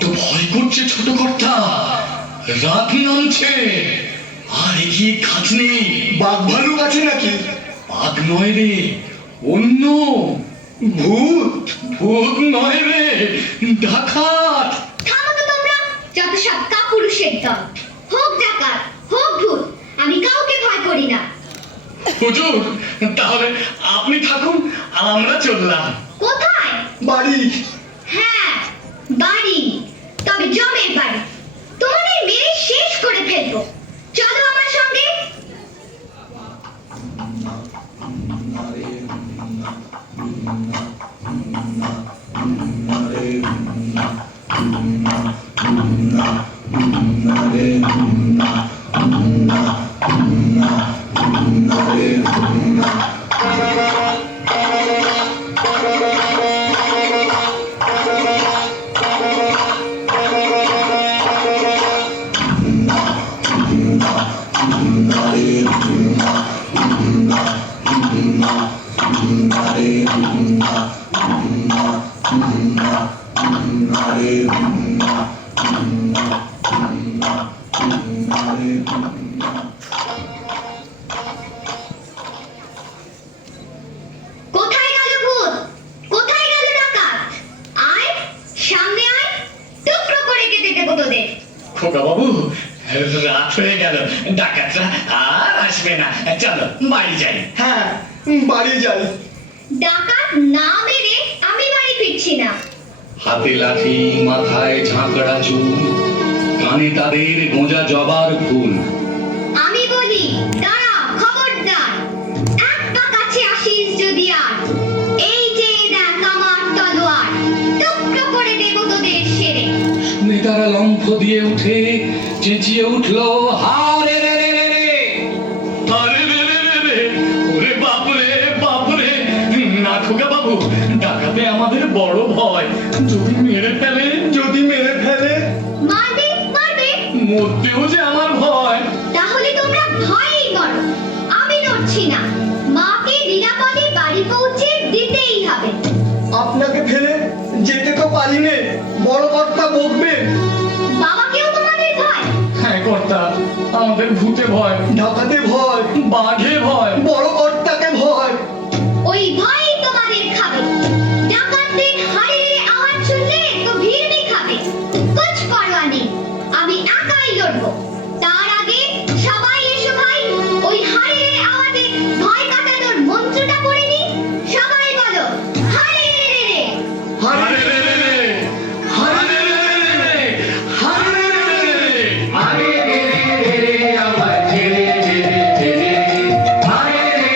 বড্ড ভয় করছে ছোট কর্তা, রাত নামছে। আর এগিয়ে কাজ নেই। বাঘ ভালুক আছে নাকি? বাঘ নয় রে, অন্য ভূত? ভূত নয় রে, ডাকাত। থামো তো তোমরা, যত সব কাপুরুষের দল। হোক ডাকাত, হোক ভূত, আমি কাউকে ভয় করি না। হুজুর, তাহলে আপনি থাকুন, আমরা চললাম। কোথায়? বাড়ি। হ্যাঁ, বাড়ি, তবে জমের বাড়ি। তোমাদের মেরে শেষ করে ফেলবো। চলো আমার সঙ্গে। কোথায় গেল ভূত? কোথায় গেল ডাকাত? আয়, সামনে আয়, টুকরো করে কেটে দেবো তোদের। খোকা বাবু, রাত হয়ে গেল, ডাকাতরা আর আসবে না। চলো বাড়ি যাই। হ্যাঁ, বাড়ি যাই। ডাকাত না মেরে আমি বাড়ি ফিরছি না। হাতে লাঠি, মাথায় ঝাঁকড়া চুল, কানে তাদের গোঁজা জবার ফুল। আমি বলি, দাঁড়া, খবরদার, এক পা কাছে আসিস যদি আর। এই যে দেখ আমার তলোয়ার, টুকরো করে দেবো তোদের সেরে। নেতারা লম্ফ দিয়ে উঠে চেঁচিয়ে উঠলো, হারে রে রে রে রে, আরে রে রে রে রে, ওরে বাপরে বাপরে। না খোকা বাবু, ডাকাতে আমাদের বড় ভয়। যদি মেরে ফেলে, যদি মেরে ফেলে, মারবে, মারবে, মরতেও যে আমার ভয়। তাহলে তোমরা ভয়ই করো। আমি নড়ছি না। মাকে নিরাপদে বাড়ি পৌঁছে দিতেই হবে। আপনাকে ফেলে যেতে তো পারি নে, বড় কর্তা বকবে। বাবাকেও তোমাদের ভয়? হ্যাঁ কর্তা, আমাদের ভূতে ভয়, ডাকাতে ভয়, বাঘে ভয়। বড় কর্তাকে ভয়। ওই ভয়ই তোমাদের খাবে। ডাকাতদের হাড়ের আওয়াজ শুনলে তো ভিড়মি খাবে। কুছ পরোয়া নেই, আমি একাই লড়বো। তার আগে সবাই এসো ভাই, ওই হাড়ের আওয়াজে ভয় কাটানোর মন্ত্রটা পড়ে নি। সবাই বলো, হাড়ে রে রে রে। হারে রে রে রে, হারে রে রে রে, হারে রে রে রে, হারে রে রে রে, আবার রে রে রে রে, হারে রে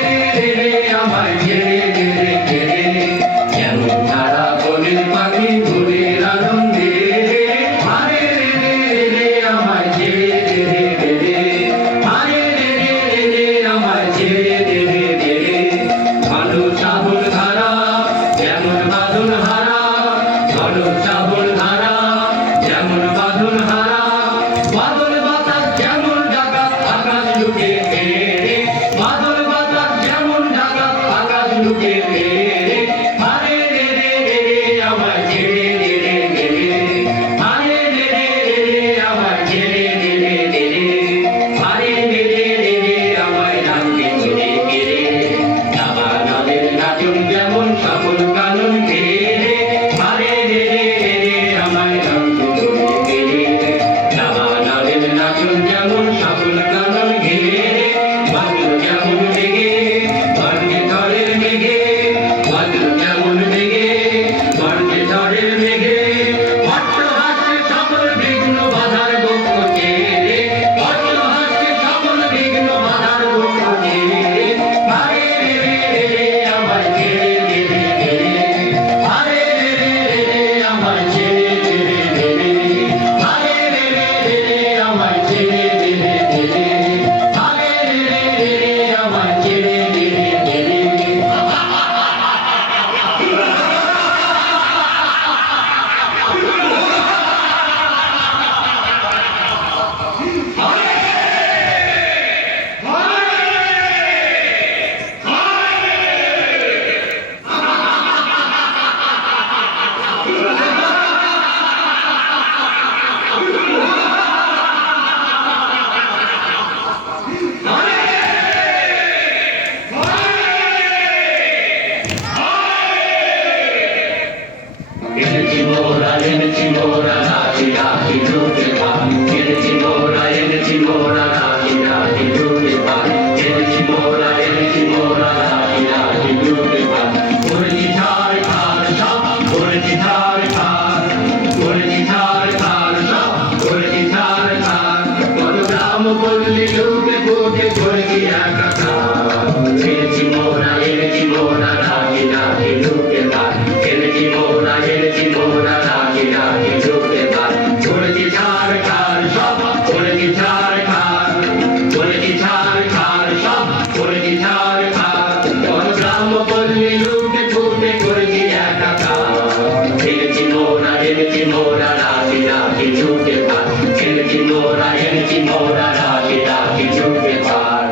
রাখি ঢুকে ভাত এনেছি মোরা রাখি রাখি ঢুকে ভাত এনেছি মোরা রাখি রাখি ঢুকে ভাত করেছি ধার খার সব করেছি ধার খার করেছি ধার খার সব করেছি ধার খার কত গ্রাম পল্লী লুটে ফুটে করেছি একাকার এনেছি মোরা রাখি রাখি ঢুকে ভাত এনেছি মোরা রাখি রাখি ঢুকে ভাত করেছি ধার খার সব করেছি ধার খার করেছি ধার খার সব করেছি ধার খার কত গ্রাম পল্লী লুটে ফুটে করেছি একাকার এনেছি মোরা রাখি রাখি ঢুকে ভাত এনেছি মোরা রাখি রাখি ঢুকে ভাত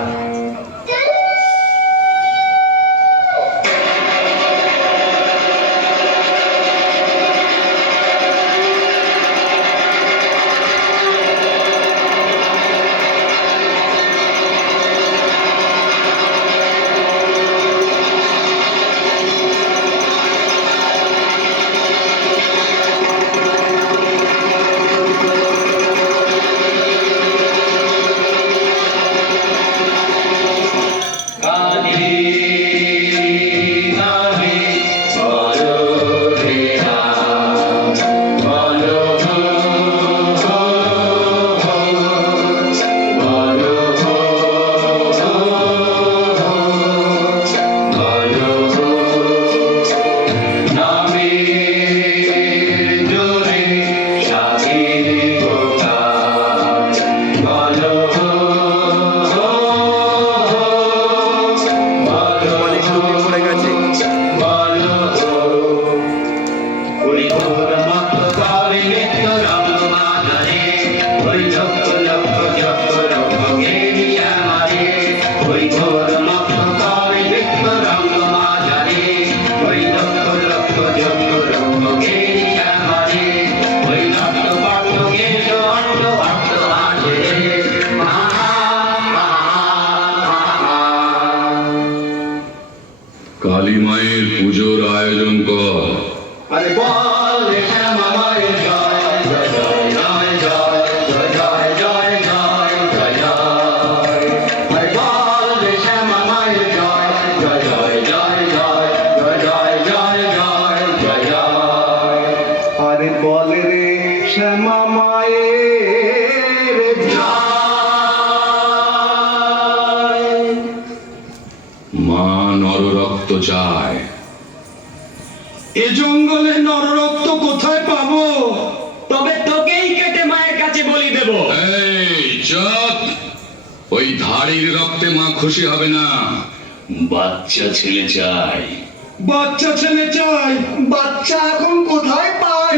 কালী মায়ের পুজোর আয়োজন কর। আরে বল রে শ্যামা মায়ের জয় জয় জয় জয় জয় জয় জয় জয় জয় জয় আরে বল রে শ্যামা মায়ের জয় জয় জয় জয় জয় জয় জয় জয় জয় জয় আরে বল রে শ্যামা মায়ের জয় মা নররক্ত চায়। এ জঙ্গলে নররক্ত কোথায় পাবো? তবে তোকেই কেটে মায়ের কাছে বলি দেব। এই চুপ! ওই ধাড়ির রক্তে মা খুশি হবে না। বাচ্চা ছেলে চাই। বাচ্চা ছেলে চাই। বাচ্চা এখন কোথায় পাই?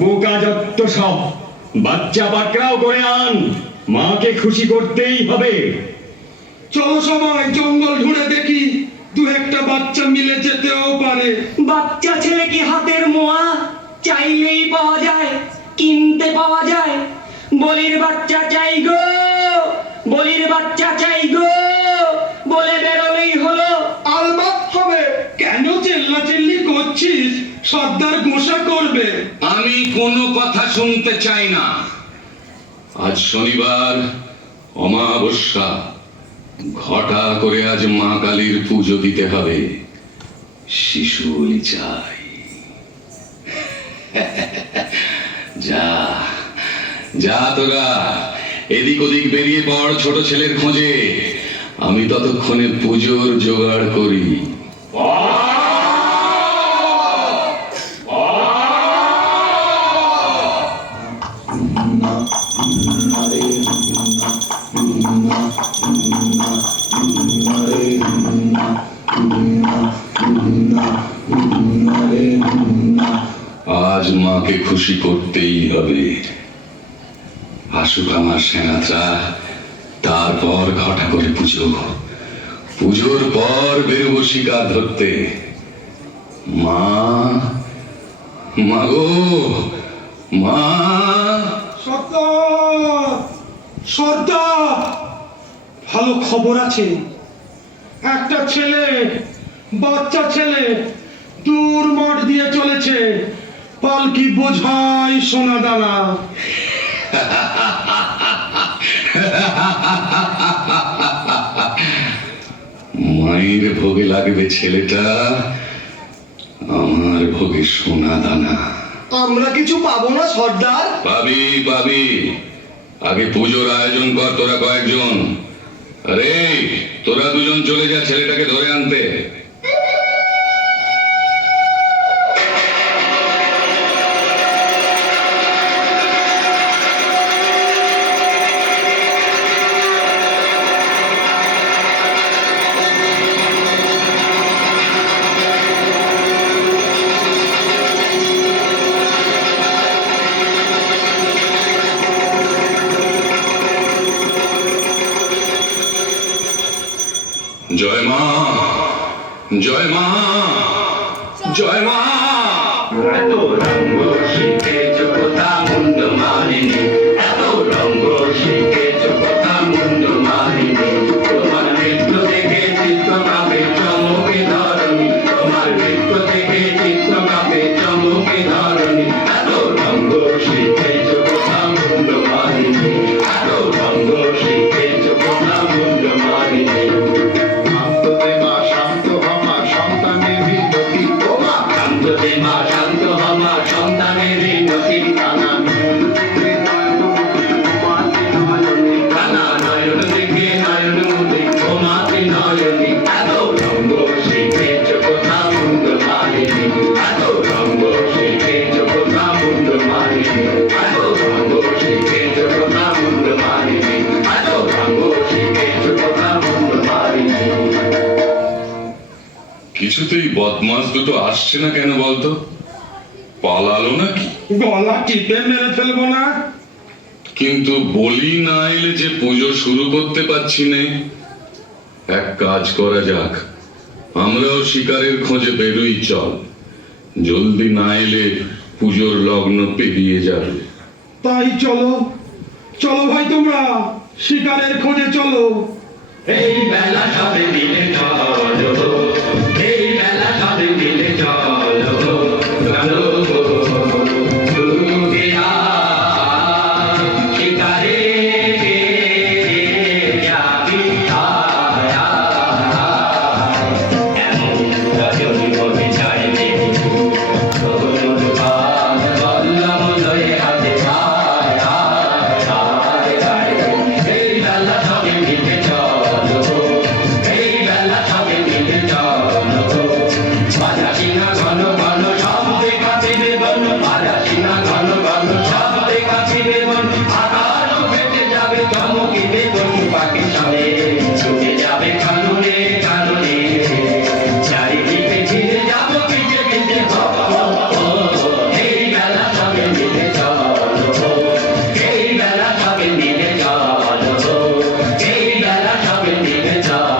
বোকা যত সব বাচ্চা পাকড়াও করে আন, মাকে খুশি করতেই হবে। চলো সবাই জঙ্গল ঘুরে দেখি, দু একটা বাচ্চা মিলে যেতেও পারে। বাচ্চা ছেলে কি হাতের মোয়া? চাইলেই পাওয়া যায়, কিনতে পাওয়া যায়। বলির বাচ্চা চাই গো, বলির বাচ্চা চাই গো বলে বেরোলেই হলো। আলবাত হবে। কেন চিল্লাচিল্লি করছিস? সর্দার গোসা করবে। আমি কোনো কথা শুনতে চাই না। আজ শনিবার, অমাবস্যা। ঘটা করে আজ মা কালীর পুজো দিতে হবে। শিশু বলি চাই। যা যা তোরা এদিক ওদিক বেরিয়ে পড় ছোট ছেলের খোঁজে। আমি ততক্ষণে পুজোর জোগাড় করি। আজ মাকে খুশি করতেই হবে। আসুক আমার সেনারা, তারপর ঘটা করে পুজো। পুজোর পর বেরোবো শিকার ধরতে। মা, মা গো, মা। সর্দার, সর্দার, ভালো খবর আছে। একটা ছেলে, বাচ্চা ছেলে দূর মাঠ দিয়ে চলেছে। পালকি বোঝাই সোনা দানা। মায়ের ভোগে লাগবে ছেলেটা, আমার ভোগে সোনা দানা। আমরা কিছু পাবো না সর্দার? পাবি পাবি, আগে পুজোর আয়োজন কর তোরা কয়েকজন। আরে তোরা দুজন চলে যা ছেলেটাকে ধরে আনতে। জয় মা, জয় মা, জয় মা। এত রঙ্গ শিখেছ কথা মুন্ড মারিনি, এত রঙ্গ শিখেছ কথা মুন্ড মারিনি। তোমার নৃত্য দেখে চিত্ত কাঁপে চমকে ধরণী, তোমার নৃত্য দেখে চিত্ত কাঁপে চমকে ধরণী। এত রঙ্গ শিখেছ কথা মুন্ড মারিনি, এত রঙ্গ শিখেছ কথা মুন্ড মারিনি। মা শান্ত হমা সন্তানের নতি কানা নয়ন দেখে নয়ন মুদে তোমাতে নয়নী। এত রঙ্গ শিখেছ কোথা মুন্ড মারিনি, এত রঙ্গ শিখেছ কোথা মুন্ড মারিনি, এত রঙ্গ শিখেছ কোথা মুন্ড মারিনি, এত রঙ্গ শিখেছ কোথা মুন্ড মারিনি। কিছুতেই বদমাস দুটো আসছে না কেন বলতো? পালালো নাকি? গলা টিপে মেরে ফেলবো না? কিন্তু বলি না এলে যে পুজো শুরু করতে পারছি না। এক কাজ করা যাক, আমরাও শিকারের খোঁজে বেরোই চল। জলদি না এলে পুজোর লগ্ন পেরিয়ে যাবে। তাই চলো, চলো ভাই তোমরা শিকারের খোঁজে চলো। এই বেলা সবে দিলে চলো, এই বেলা সবে দিলে চলো, চলো দুনিয়া শিকারে যাবি আয়া। এমন রজনী মনে চাইলে তোর পাদ বল্লম লয়ে হাতে আয় আয় আয় আয়। এই বেলা সবে দিলে চলো, এই বেলা সবে দিলে চলো, বাজাসি না ঘন ঘন শব্দে কাঁপিবে বন, বাজাসি না ঘন ঘন শব্দে কাঁপিবে বন। আকাশ ফেটে যাবে চমকিবে কোন পাখি সরে, ছুটে যাবে কাননে কাননে, চারিদিকে ঘিরে যাব পিঠে পিঠে হপ হপ হপ। এই বেলা সবে দিলে চলো, এই বেলা সবে দিলে চলো, এই বেলা সবে দিলে চলো।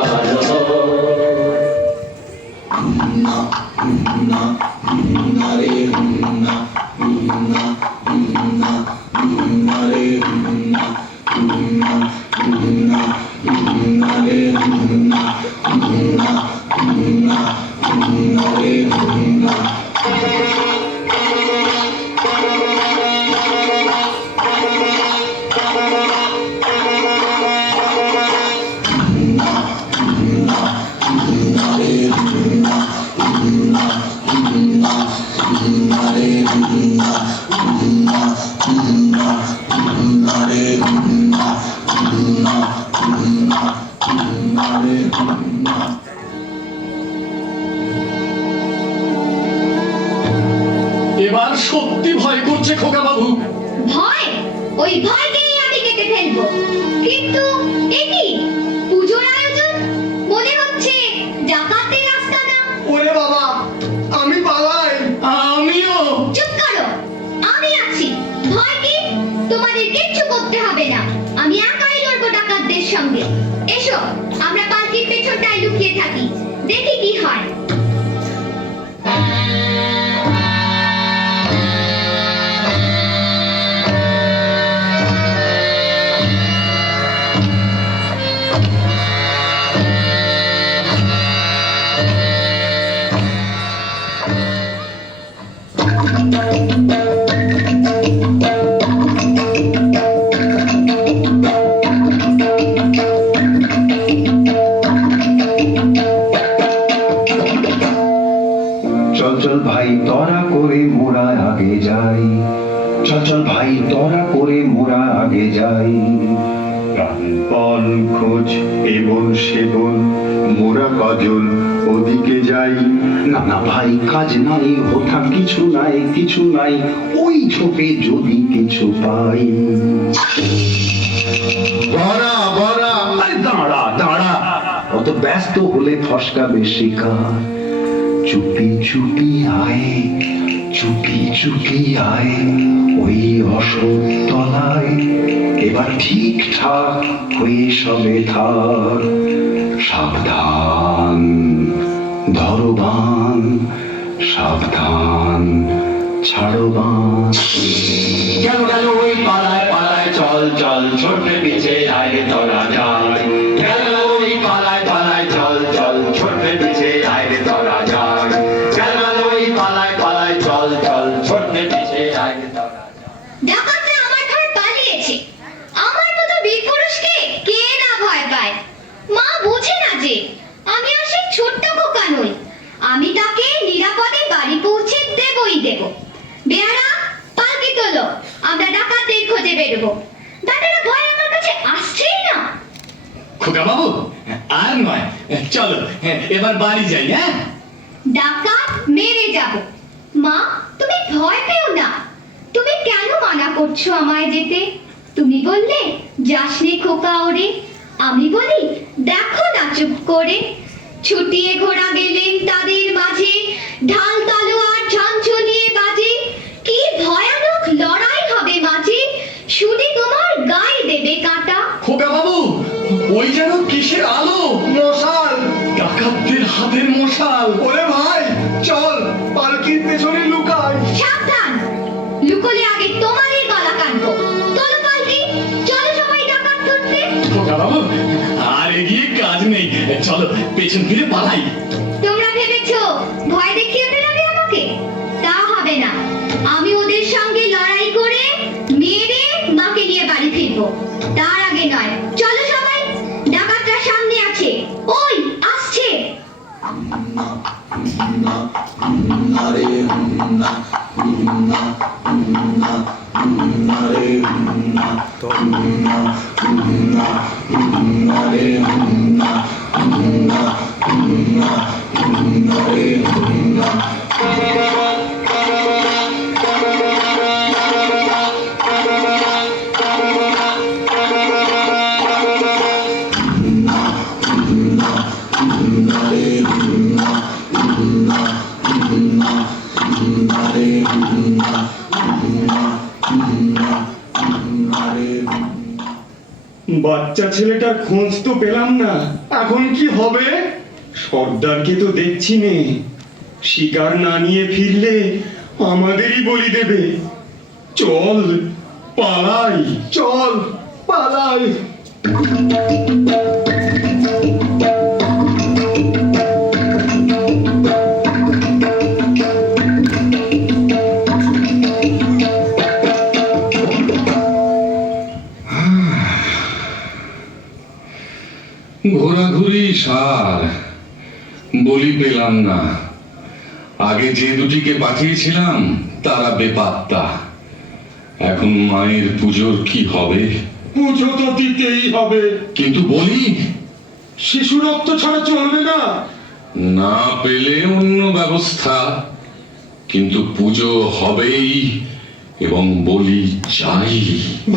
এবার সত্যি ভয় করছে খোকা বাবু। ভয়? ওই ভয়কেই আমি কেটে ফেলবো। কিন্তু এ কি পুজোর আয়োজন? মনে হচ্ছে ডাকাতের রাস্তা না। ওরে বাবা, আমি পালাই। আমিও। চুপ করো, আমি আছি। ভয় কি? তোমাদের কিচ্ছু করতে হবে না, আমি একাই লড়বো ডাকাতদের সঙ্গে। এসো, আমরা পালকির পেছনটায় লুকিয়ে থাকি, দেখি কি হয়। ভাই তরা করে মোরা আগে যাই। প্রাণপণ খোঁজ এবন সেবন মোরা কজন ওদিকে যাই। না না ভাই কাজ নাই হোথা কিছু নাই কিছু নাই, ওই ঝোপে যদি কিছু পাই। বড়া বড়া আরে দাঁড়া দাঁড়া, অত ব্যস্ত হলে ফসকাবে শিকার। চুপি চুপি আয় চুপি চুপি আয় ওই অসতলায়, এবার ঠিকঠাক হয়ে সবে থাক। সাবধান ধরবান সাবধান ছাড়বান। গেল গেল ওই পালায় পালায় চল চল ছোটে পিছে আয় তোরা যাই। গেল ওই পালায় পালায় চল চল ছোটে পিছে আয় তোরা যাই। গেল ওই পালায় পালায় চল চল ছোটে পিছে আয় তোরা যাই। ডাকাতরা আমার ঘর পালিয়েছে, আমার মতো বীর পুরুষকে কে না ভয় পায়। মা বোঝে না যে আমি আর সেই ছোট্ট খোকা নই, আমি তাকে নিরাপদে বাড়ি পৌঁছে দেবই দেব। বেয়ারা পালকি তোলো, আমরা ডাকাতদের খোঁজে বেরোবো। দাদারা ভয় আমার কাছে আসছেই না। খোকা বাবু, আর নয়, চলো এবার বাড়ি যাই। হ্যাঁ, ডাকাত মেরে যাব। মা তুমি ভয় পেও না, তুমি কেন মানা করছো আমায় যেতে? তুমি বললে যাসনে খোকা ওরে, আমি বলি দেখো না চুপ করে। ছুটিয়ে ঘোড়া গেলেন তাদের মাঝে, ঢাল তলোয়ার ঝনঝনিয়ে বাজে। কি ভয়ানক লড়াই হবে মাঝে, শুনে তোমার গায়ে দেবে কাঁটা। খোকা বাবু, ওই যেন কিসের আলো? মশাল, ডাকাতদের হাতের মশাল। ওরে ভাই চল পালকির পেছনে লুকাই। সাবধান, লুকোলে আগে তোমারই গলা কাটবো। তোলো পালকি, চলো সবাই ডাকাত ধরতে। খোকা বাবু, আর এগিয়ে কাজ নেই, চলো পেছন ফিরে পালাই। তোমরা ভেবেছো ভয় দেখিয়ে ফেলাবে আমাকে? তা হবে না, আমি ওদের সঙ্গে লড়াই করে মেরে মাকে নিয়ে বাড়ি ফিরবো। তার আগে নয়, চলো সবাই, ডাকাতরা সামনে আছে, ওই আসছে। বাচ্চা ছেলেটার খোঁজ তো পেলাম না, এখন কি হবে? সর্দারকে তো দেখছি নে, শিকার না নিয়ে ফিরলে আমাদেরই বলি দেবে। চল পালাই, চল পালাই। ঘোরাঘুরি সার, বলি পেলাম না। আগে যে দুটিকে পাঠিয়েছিলাম তারা বেপাত্তা। এখন মায়ের পুজোর কি হবে? পুজো তো দিতেই হবে, কিন্তু বলি শিশু রক্ত ছাড়া চলবে না। না পেলে অন্য ব্যবস্থা, কিন্তু পুজো হবেই এবং বলি চাই।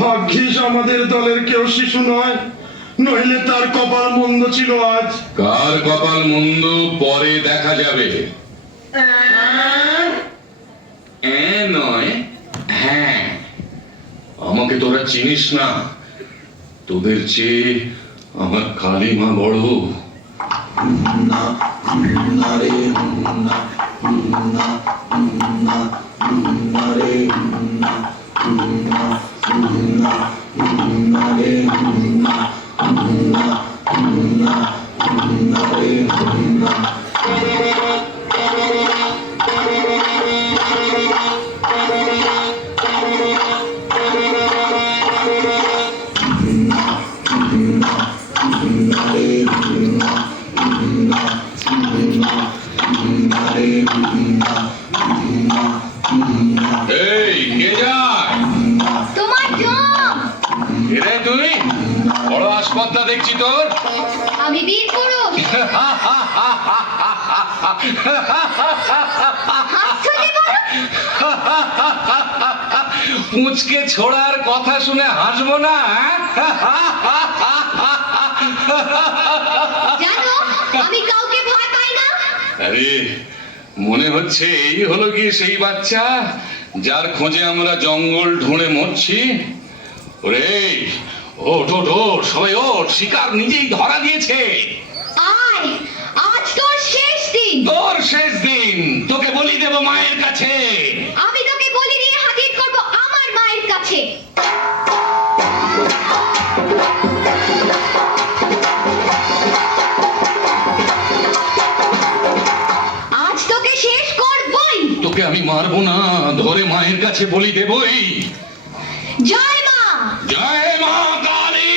ভাগ্যিস আমাদের দলের কেউ শিশু নয়, নইলে তার কপাল মন্দ ছিল আজ। কার কপাল মন্দ পরে দেখা যাবে। নয় হ্যাঁ, আমাকে তোরা চিনিস না, তোদের চেয়ে আমার কালিমা বড়। এই কে যায়? স্পর্ধা দেখছি তোর। আমি বীর পুরুষ। হাসছো যে বড়? পুঁচকে ছোড়ার কথা শুনে হাসবো না? জানো আমি কাউকে ভয় পাই না। আরে মনে হচ্ছে এই হলো কি সেই বাচ্চা যার খোঁজে আমরা জঙ্গল ঢুঁড়ে মরছি। ওরে ওঠ ওঠ ওঠ, সবাই ওঠ, শিকার নিজেই ধরা দিয়েছে। আয়, আজ তোর শেষ দিন। তোর শেষ দিন, তোকে বলি দেব মায়ের কাছে। আমি তোকে বলি দিয়ে হাজির করব আমার মায়ের কাছে। আজ তোকে শেষ করবই। তোকে আমি মারবো না, ধরে মায়ের কাছে বলি দেবই। জয় মা। জয় মা কালী।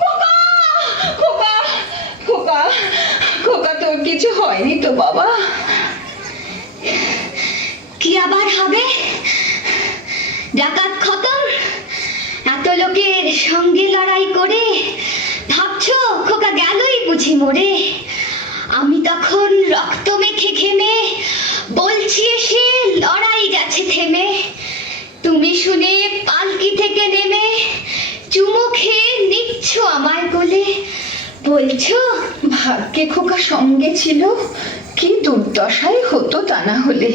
খোকা খোকা খোকা তোর কিছু হয়নি তো বাবা? কি আবার হবে? ডাকাত খতম। এত লোকের সঙ্গে লড়াই করে ভাবছো খোকা গেলই বুঝি মরে? আমি তখন রক্ত মেখে ঘেমে বলছি এসে লড়াই গেছে থেমে। তুমি শুনে পালকি থেকে নেমে চুমু খেয়ে নিচ্ছ আমায় কোলে, বলছো ভাগ্যে খোকা সঙ্গে ছিল, কি দুর্দশাই হতো তা না হলে।